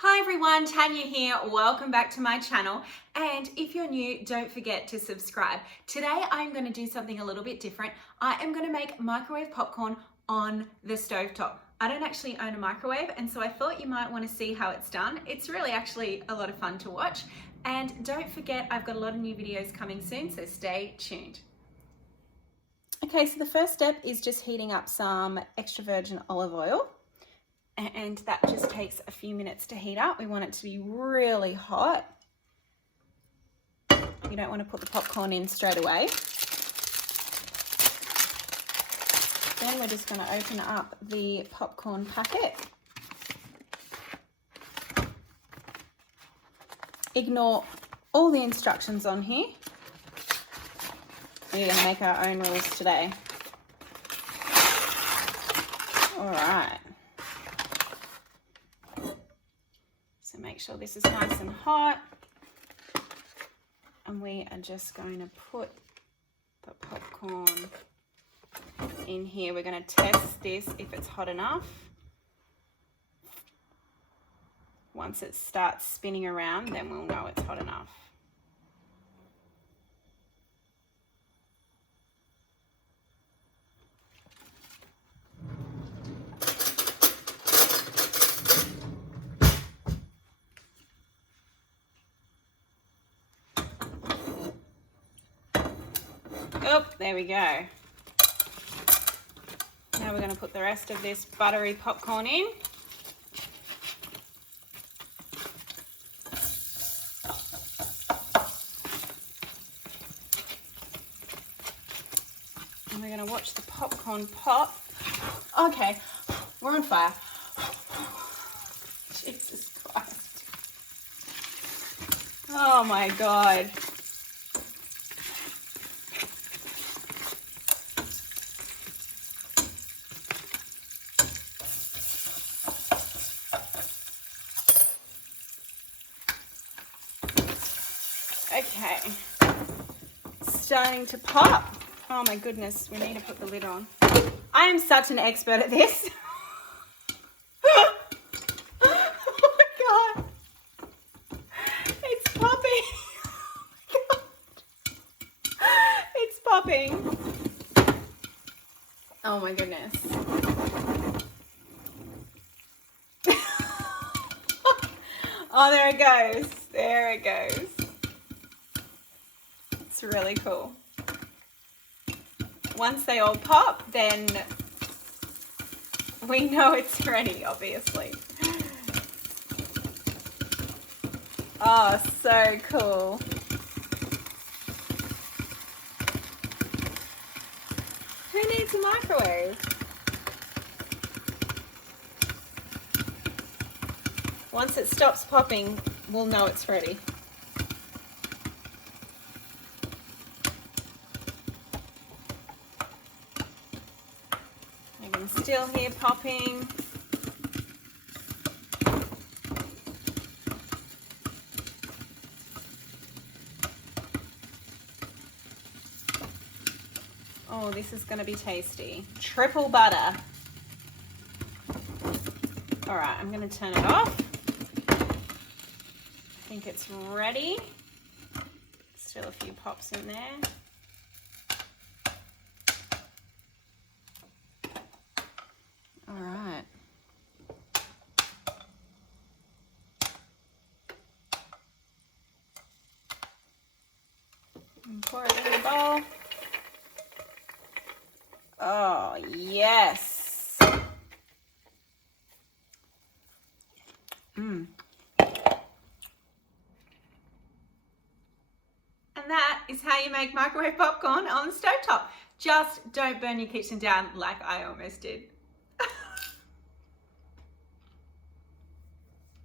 Hi everyone, Tanya here. Welcome back to my channel. And if you're new, don't forget to subscribe. Today I'm going to do something a little bit different. I am going to make microwave popcorn on the stovetop. I don't actually own a microwave, and so I thought you might want to see how it's done. It's really actually a lot of fun to watch. And don't forget, I've got a lot of new videos coming soon, so stay tuned. Okay, so the first step is just heating up some extra virgin olive oil. And that just takes a few minutes to heat up. We want it to be really hot. You don't want to put the popcorn in straight away. Then we're just going to open up the popcorn packet. Ignore all the instructions on here. We're going to make our own rules today. All right. So make sure this is nice and hot. And we are just going to put the popcorn in here. We're going to test this if it's hot enough. Once it starts spinning around, then we'll know it's hot enough. Oh, there we go. Now we're going to put the rest of this buttery popcorn in. And we're going to watch the popcorn pop. Okay, we're on fire. Jesus Christ. Oh my God. Okay, starting to pop. Oh my goodness, we need to put the lid on. I am such an expert at this. Oh my God. It's popping. Oh my God. It's popping. Oh my goodness. Oh, there it goes. There it goes. It's really cool. Once they all pop, then we know it's ready, obviously. Oh, so cool. Who needs a microwave? Once it stops popping, we'll know it's ready. I can still hear popping. Oh, this is going to be tasty. Triple butter. All right, I'm going to turn it off. I think it's ready. Still a few pops in there. All right. And pour it in the bowl. Oh, yes. And that is how you make microwave popcorn on the stovetop. Just don't burn your kitchen down like I almost did.